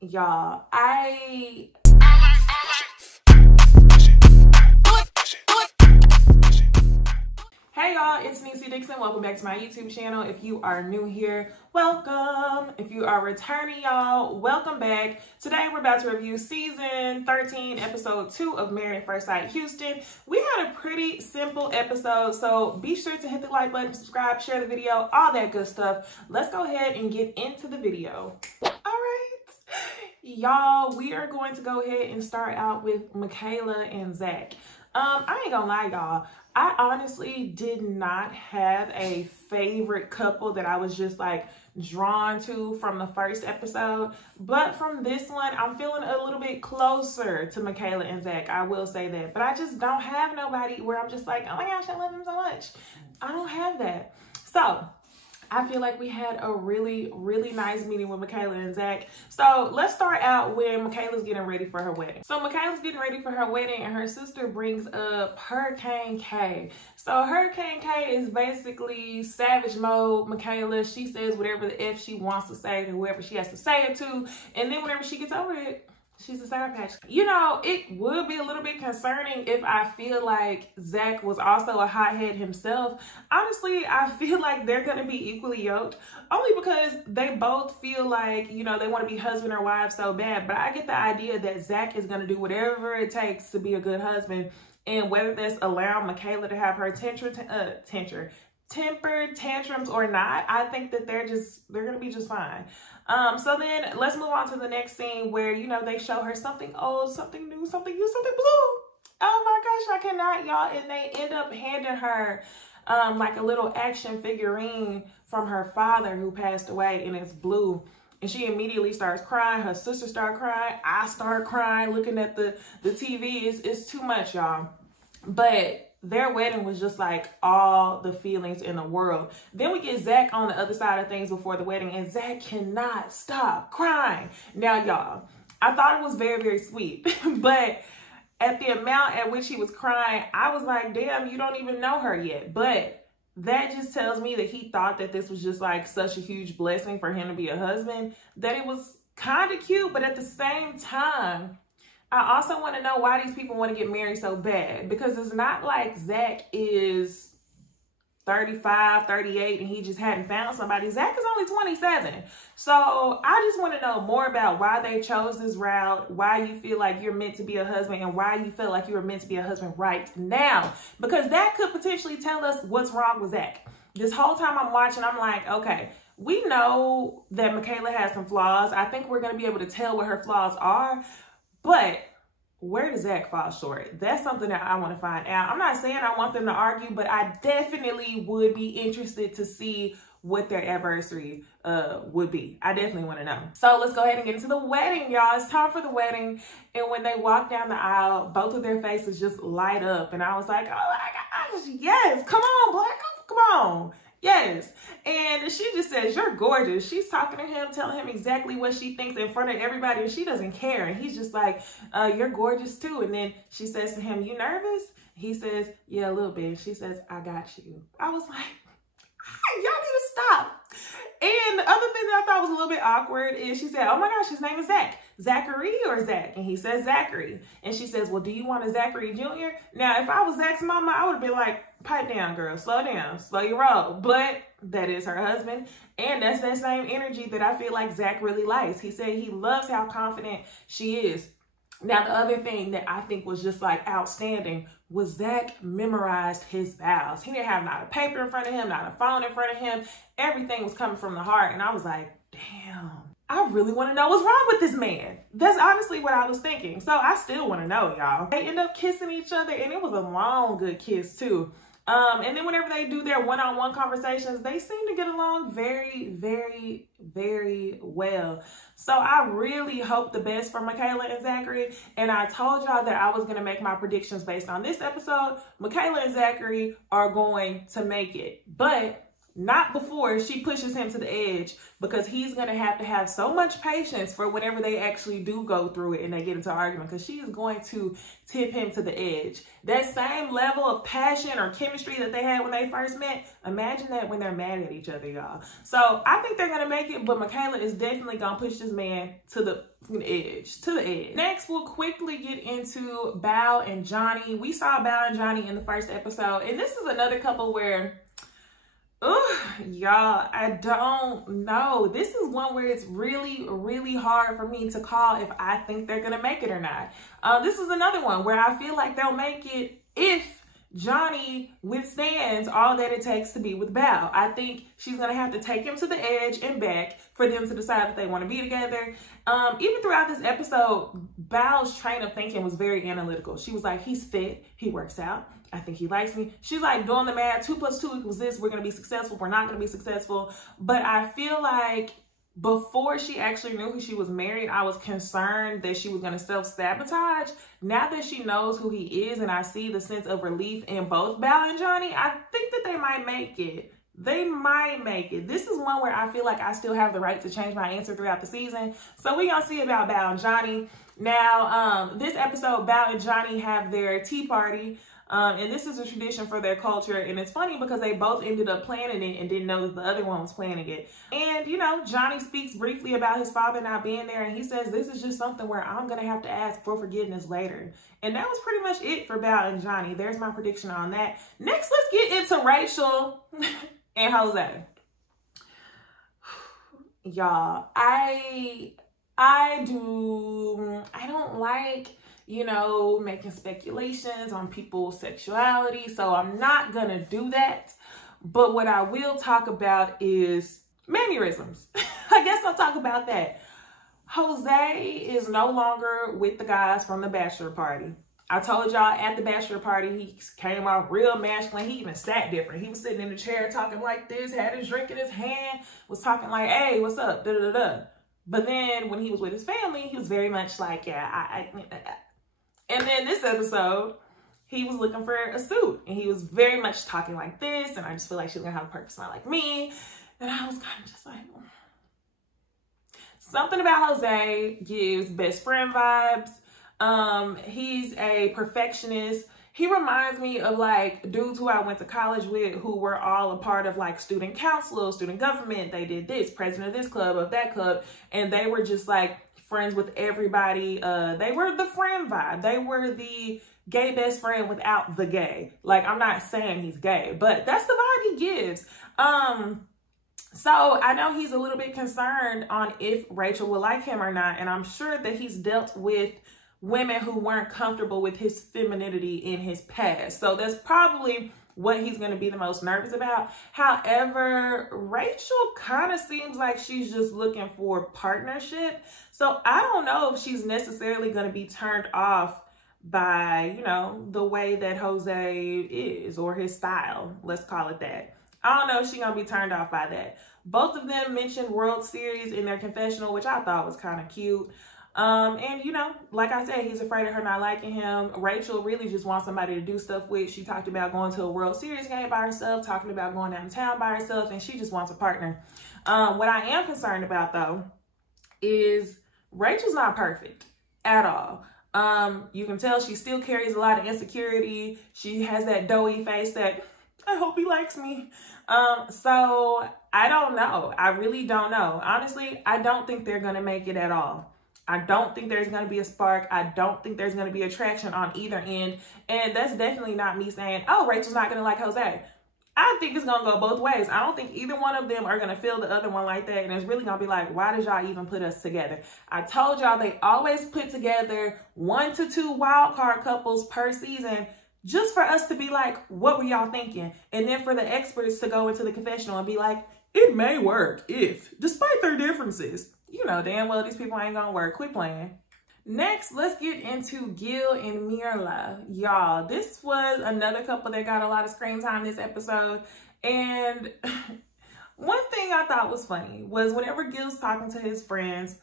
Y'all, hey y'all, it's Necey Dixon. Welcome back to my YouTube channel. If you are new here, welcome. If you are returning, y'all, welcome back. Today we're about to review season 13, episode 2 of Married at First Sight Houston. We had a pretty simple episode, so be sure to hit the like button, subscribe, share the video, all that good stuff. Let's go ahead and get into the video. All right, y'all, we are going to go ahead and start out with Michaela and Zach. I ain't gonna lie, y'all. I honestly did not have a favorite couple that I was just like drawn to from the first episode. But from this one, I'm feeling a little bit closer to Michaela and Zach. I will say that. But I just don't have nobody where I'm just like, oh my gosh, I love him so much. I don't have that. So I feel like we had a really, really nice meeting with Michaela and Zach. So let's start out when Michaela's getting ready for her wedding. So Michaela's getting ready for her wedding and her sister brings up Hurricane K. So Hurricane K is basically savage mode. Michaela, she says whatever the F she wants to say to whoever she has to say it to. And then whenever she gets over it, she's a Sour Patch. You know, it would be a little bit concerning if I feel like Zach was also a hothead himself. Honestly, I feel like they're going to be equally yoked. Only because they both feel like, you know, they want to be husband or wife so bad. But I get the idea that Zach is going to do whatever it takes to be a good husband. And whether that's allowing Michaela to have her temper tantrums or not, I think that they're gonna be just fine. So then let's move on to the next scene where, you know, they show her something old, something new, something new, something blue. Oh my gosh, I cannot, y'all. And they end up handing her like a little action figurine from her father who passed away, and it's blue. And she immediately starts crying. Her sister started crying. I start crying looking at the TV. It's too much, y'all. But their wedding was just like all the feelings in the world. Then we get Zach on the other side of things before the wedding, and Zach cannot stop crying. Now, y'all, I thought it was very, very sweet, but at the amount at which he was crying, I was like, damn, you don't even know her yet. But that just tells me that he thought that this was just like such a huge blessing for him to be a husband, that it was kind of cute. But at the same time, I also want to know why these people want to get married so bad, because it's not like Zach is 35, 38, and he just hadn't found somebody. Zach is only 27. So I just want to know more about why they chose this route, why you feel like you're meant to be a husband, and why you feel like you were meant to be a husband right now, because that could potentially tell us what's wrong with Zach. This whole time I'm watching, I'm like, okay, we know that Michaela has some flaws. I think we're going to be able to tell what her flaws are. But where does Zach fall short? That's something that I want to find out. I'm not saying I want them to argue, but I definitely would be interested to see what their anniversary would be. I definitely want to know. So let's go ahead and get into the wedding, y'all. It's time for the wedding. And when they walk down the aisle, both of their faces just light up. And I was like, oh my gosh, yes, come on, Black, come on. Yes. And she just says, you're gorgeous. She's talking to him, telling him exactly what she thinks in front of everybody, and she doesn't care. And he's just like, you're gorgeous too. And then she says to him, you nervous? He says, yeah, a little bit. She says, I got you. I was like, y'all need to stop. And the other thing that I thought was a little bit awkward is she said, oh my gosh, his name is Zach. Zachary or Zach? And he says Zachary. And she says, well, do you want a Zachary Jr.? Now, if I was Zach's mama, I would have been like, pipe down, girl, slow down, slow your roll. But that is her husband. And that's that same energy that I feel like Zach really likes. He said he loves how confident she is. Now, the other thing that I think was just like outstanding was Zach memorized his vows. He didn't have not a paper in front of him, not a phone in front of him. Everything was coming from the heart. And I was like, damn, I really want to know what's wrong with this man. That's honestly what I was thinking. So I still want to know, y'all. They end up kissing each other, and it was a long, good kiss too. And then whenever they do their one-on-one conversations, they seem to get along very, very, very well. So I really hope the best for Michaela and Zachary. And I told y'all that I was going to make my predictions based on this episode. Michaela and Zachary are going to make it. But not before she pushes him to the edge, because he's going to have so much patience for whenever they actually do go through it and they get into an argument, because she is going to tip him to the edge. That same level of passion or chemistry that they had when they first met, imagine that when they're mad at each other, y'all. So I think they're going to make it, but Michaela is definitely going to push this man to the edge. Next, we'll quickly get into Bal and Johnny. We saw Bal and Johnny in the first episode, and this is another couple where, y'all, I don't know. This is one where it's really, really hard for me to call if I think they're gonna make it or not. This is another one where I feel like they'll make it if Johnny withstands all that it takes to be with Bal. I think she's gonna have to take him to the edge and back for them to decide that they want to be together. Even throughout this episode, Bal's train of thinking was very analytical. She was like, he's fit, he works out, I think he likes me. She's like doing the math, 2 + 2 = this, we're gonna be successful, we're not gonna be successful. But I feel like before she actually knew who she was married, I was concerned that she was going to self-sabotage. Now that she knows who he is and I see the sense of relief in both Bal and Johnny, I think that they might make it. They might make it. This is one where I feel like I still have the right to change my answer throughout the season. So we're going to see about Bal and Johnny. Now, this episode, Bal and Johnny have their tea party. And this is a tradition for their culture. And it's funny because they both ended up planning it and didn't know that the other one was planning it. And, you know, Johnny speaks briefly about his father not being there. And he says, this is just something where I'm going to have to ask for forgiveness later. And that was pretty much it for Bal and Johnny. There's my prediction on that. Next, let's get into Rachel and Jose. Y'all, I don't like, you know, making speculations on people's sexuality, so I'm not gonna do that. But what I will talk about is mannerisms. I guess I'll talk about that. Jose is no longer with the guys from the bachelor party. I told y'all at the bachelor party, he came out real masculine. He even sat different. He was sitting in the chair talking like this, had his drink in his hand, was talking like, hey, what's up, da da da. But then when he was with his family, he was very much like, yeah, And then this episode, he was looking for a suit and he was very much talking like this. And I just feel like she's gonna have a perfect smile like me. And I was kind of just like, something about Jose gives best friend vibes. He's a perfectionist. He reminds me of like dudes who I went to college with who were all a part of like student council, student government. They did this, president of this club, of that club. And they were just like friends with everybody. They were the friend vibe. They were the gay best friend without the gay. Like, I'm not saying he's gay, but that's the vibe he gives. So I know he's a little bit concerned on if Rachel will like him or not. And I'm sure that he's dealt with women who weren't comfortable with his femininity in his past. So that's probably what he's going to be the most nervous about. However, Rachel kind of seems like she's just looking for partnership. So I don't know if she's necessarily going to be turned off by, you know, the way that Jose is or his style. Let's call it that. I don't know if she's going to be turned off by that. Both of them mentioned World Series in their confessional, which I thought was kind of cute. And, you know, like I said, he's afraid of her not liking him. Rachel really just wants somebody to do stuff with. She talked about going to a World Series game by herself, talking about going downtown by herself, and she just wants a partner. What I am concerned about, though, is Rachel's not perfect at all. You can tell she still carries a lot of insecurity. She has that doughy face that, I hope he likes me. So I don't know. I really don't know. Honestly, I don't think they're going to make it at all. I don't think there's going to be a spark. I don't think there's going to be attraction on either end. And that's definitely not me saying, oh, Rachel's not going to like Jose. I think it's going to go both ways. I don't think either one of them are going to feel the other one like that. And it's really going to be like, why did y'all even put us together? I told y'all they always put together 1 to 2 wild card couples per season just for us to be like, what were y'all thinking? And then for the experts to go into the confessional and be like, it may work if, despite their differences. You know damn well these people ain't gonna work. Quit playing. Next, let's get into Gil and Mirla. Y'all, this was another couple that got a lot of screen time this episode. And one thing I thought was funny was whenever Gil's talking to his friends,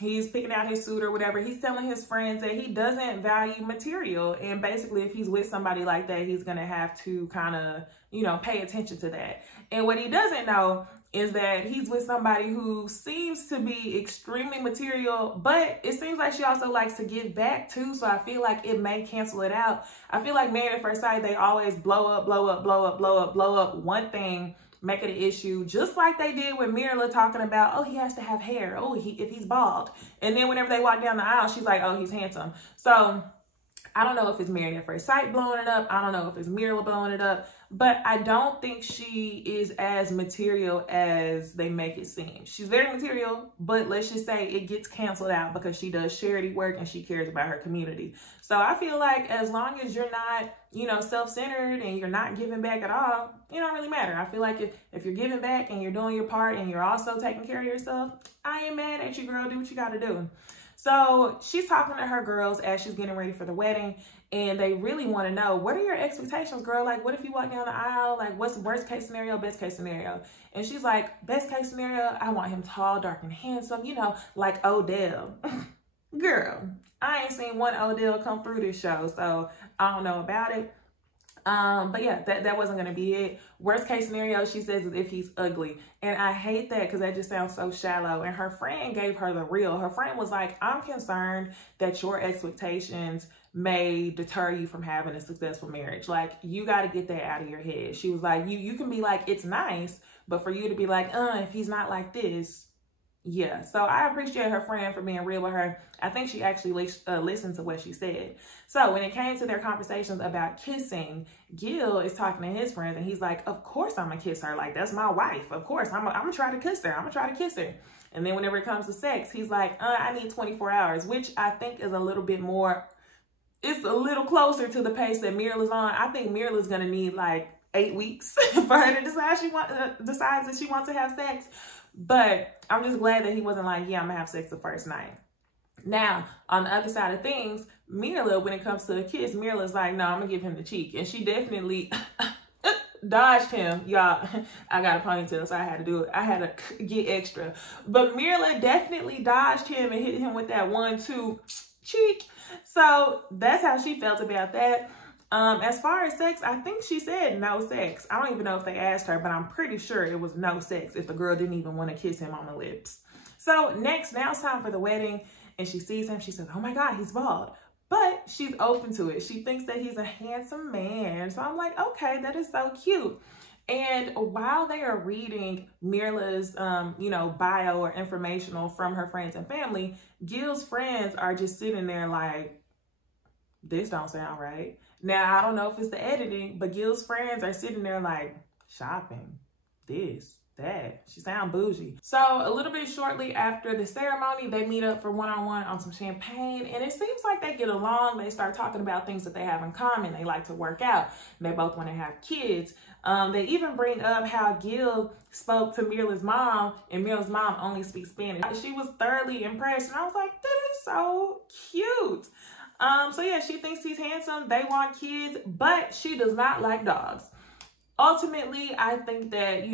he's picking out his suit or whatever. He's telling his friends that he doesn't value material. And basically, if he's with somebody like that, he's going to have to kind of, you know, pay attention to that. And what he doesn't know is that he's with somebody who seems to be extremely material, but it seems like she also likes to give back too. So I feel like it may cancel it out. I feel like Married at First Sight, they always blow up one thing, make it an issue, just like they did with Mirla talking about, oh, he has to have hair. Oh, if he's bald. And then whenever they walk down the aisle, she's like, oh, he's handsome. So I don't know if it's Married at First Sight blowing it up. I don't know if it's Mirla blowing it up. But I don't think she is as material as they make it seem. She's very material, but let's just say it gets canceled out because she does charity work and she cares about her community. So I feel like as long as you're not, you know, self-centered and you're not giving back at all, it don't really matter. I feel like if you're giving back and you're doing your part and you're also taking care of yourself, I ain't mad at you, girl. Do what you got to do. So she's talking to her girls as she's getting ready for the wedding, and they really want to know, what are your expectations, girl? Like, what if you walk down the aisle? Like, what's worst case scenario, best case scenario? And she's like, best case scenario, I want him tall, dark, and handsome, you know, like Odell. Girl, I ain't seen one Odell come through this show, so I don't know about it. But yeah, that wasn't going to be it. Worst case scenario, she says, is if he's ugly. And I hate that because that just sounds so shallow. And her friend gave her the real. Her friend was like, I'm concerned that your expectations may deter you from having a successful marriage. Like, you got to get that out of your head. She was like, you can be like, it's nice, but for you to be like, if he's not like this. Yeah, so I appreciate her friend for being real with her. I think she actually listened to what she said. So when it came to their conversations about kissing, Gil is talking to his friends and he's like, of course I'm gonna kiss her. Like, that's my wife. Of course, I'm gonna try to kiss her. I'm gonna try to kiss her. And then whenever it comes to sex, he's like, I need 24 hours, which I think is a little bit more, it's a little closer to the pace that Mirla's on. I think Mirla's gonna need like 8 weeks for her to decide decides that she wants to have sex. But I'm just glad that he wasn't like, yeah, I'm gonna have sex the first night. Now, on the other side of things, Mirla, when it comes to a kiss, Mirla's like, no, I'm gonna give him the cheek. And she definitely dodged him. Y'all, I got a ponytail, so I had to do it. I had to get extra. But Mirla definitely dodged him and hit him with that 1-2 cheek. So that's how she felt about that. As far as sex, I think she said no sex. I don't even know if they asked her, but I'm pretty sure it was no sex if the girl didn't even want to kiss him on the lips. So next, now it's time for the wedding, and she sees him. She says, oh my God, he's bald. But she's open to it. She thinks that he's a handsome man. So I'm like, okay, that is so cute. And while they are reading Mirla's, bio or informational from her friends and family, Gil's friends are just sitting there like, this don't sound right. Now, I don't know if it's the editing, but Gil's friends are sitting there like, shopping, this, that. She sound bougie. So a little bit shortly after the ceremony, they meet up for one-on-one on some champagne. And it seems like they get along. They start talking about things that they have in common. They like to work out. They both want to have kids. They even bring up how Gil spoke to Mirla's mom, and Mirla's mom only speaks Spanish. She was thoroughly impressed. And I was like, that is so cute. So yeah, she thinks he's handsome. They want kids, but she does not like dogs. Ultimately, I think that,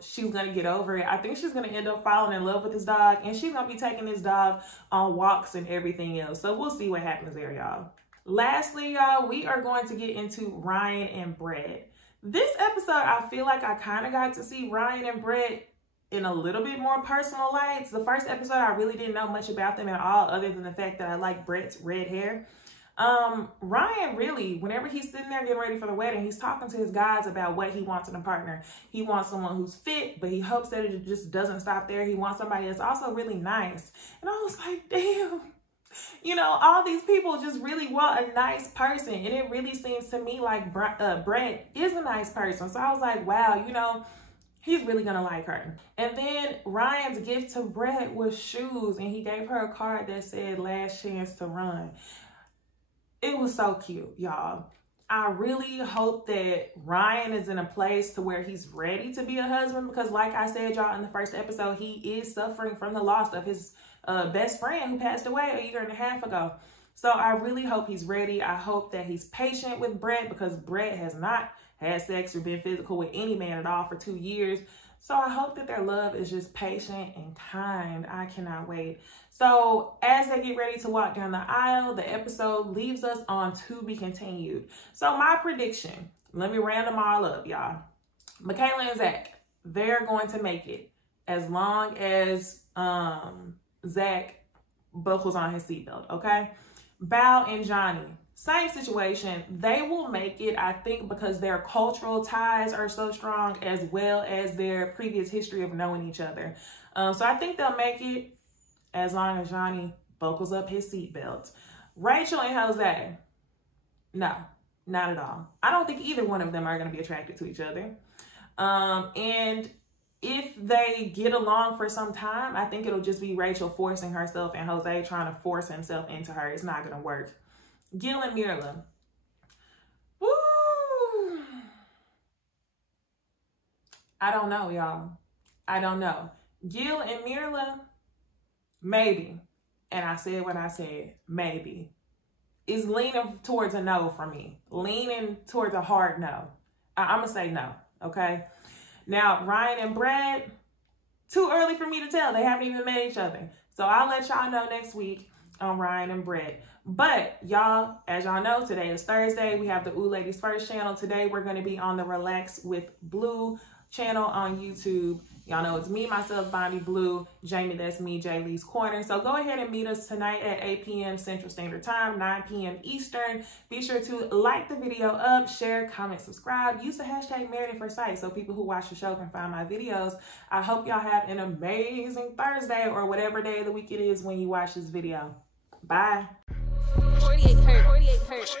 she's going to get over it. I think she's going to end up falling in love with this dog, and she's going to be taking this dog on walks and everything else. So we'll see what happens there, y'all. Lastly, y'all, we are going to get into Ryan and Brett. This episode, I feel like I kind of got to see Ryan and Brett in a little bit more personal lights. The first episode, I really didn't know much about them at all, other than the fact that I like Brett's red hair. Ryan really, whenever he's sitting there getting ready for the wedding, he's talking to his guys about what he wants in a partner. He wants someone who's fit, but he hopes that it just doesn't stop there. He wants somebody that's also really nice. And I was like, damn, all these people just really want a nice person. And it really seems to me like Brett is a nice person. So I was like, wow, he's really gonna like her. And then Ryan's gift to Brett was shoes, and he gave her a card that said last chance to run. It was so cute, y'all. I really hope that Ryan is in a place to where he's ready to be a husband, because like I said, y'all, in the first episode, he is suffering from the loss of his best friend who passed away a year and a half ago. So I really hope he's ready. I hope that he's patient with Brett, because Brett has not had sex or been physical with any man at all for 2 years. So I hope that their love is just patient and kind. I cannot wait. So as they get ready to walk down the aisle, the episode leaves us on to be continued. So my prediction, let me round them all up, y'all. Michaela and Zach, they're going to make it as long as Zach buckles on his seatbelt, okay? Bal and Johnny, same situation. They will make it, I think, because their cultural ties are so strong, as well as their previous history of knowing each other. So I think they'll make it as long as Johnny buckles up his seatbelt. Rachel and Jose, no, not at all. I don't think either one of them are going to be attracted to each other. And if they get along for some time, I think it'll just be Rachel forcing herself and Jose trying to force himself into her. It's not going to work. Gil and Mirla. Woo! I don't know, y'all. I don't know. Gil and Mirla, maybe. And I said what I said, maybe. Is leaning towards a no for me. Leaning towards a hard no. I'm going to say no, okay? Now, Ryan and Brad, too early for me to tell. They haven't even met each other. So I'll let y'all know next week on Ryan and Brad. But y'all, as y'all know, today is Thursday. We have the Ooh Ladies First channel. Today we're going to be on the Relax with Blue channel on YouTube. Y'all know it's me, myself, Bonnie Blue, Jamie, that's me, Jay Lee's Corner. So go ahead and meet us tonight at 8 p.m. Central Standard Time, 9 p.m. Eastern. Be sure to like the video up, share, comment, subscribe. Use the hashtag #MarriedAtFirstSight so people who watch the show can find my videos. I hope y'all have an amazing Thursday or whatever day of the week it is when you watch this video. Bye. 48 hurt.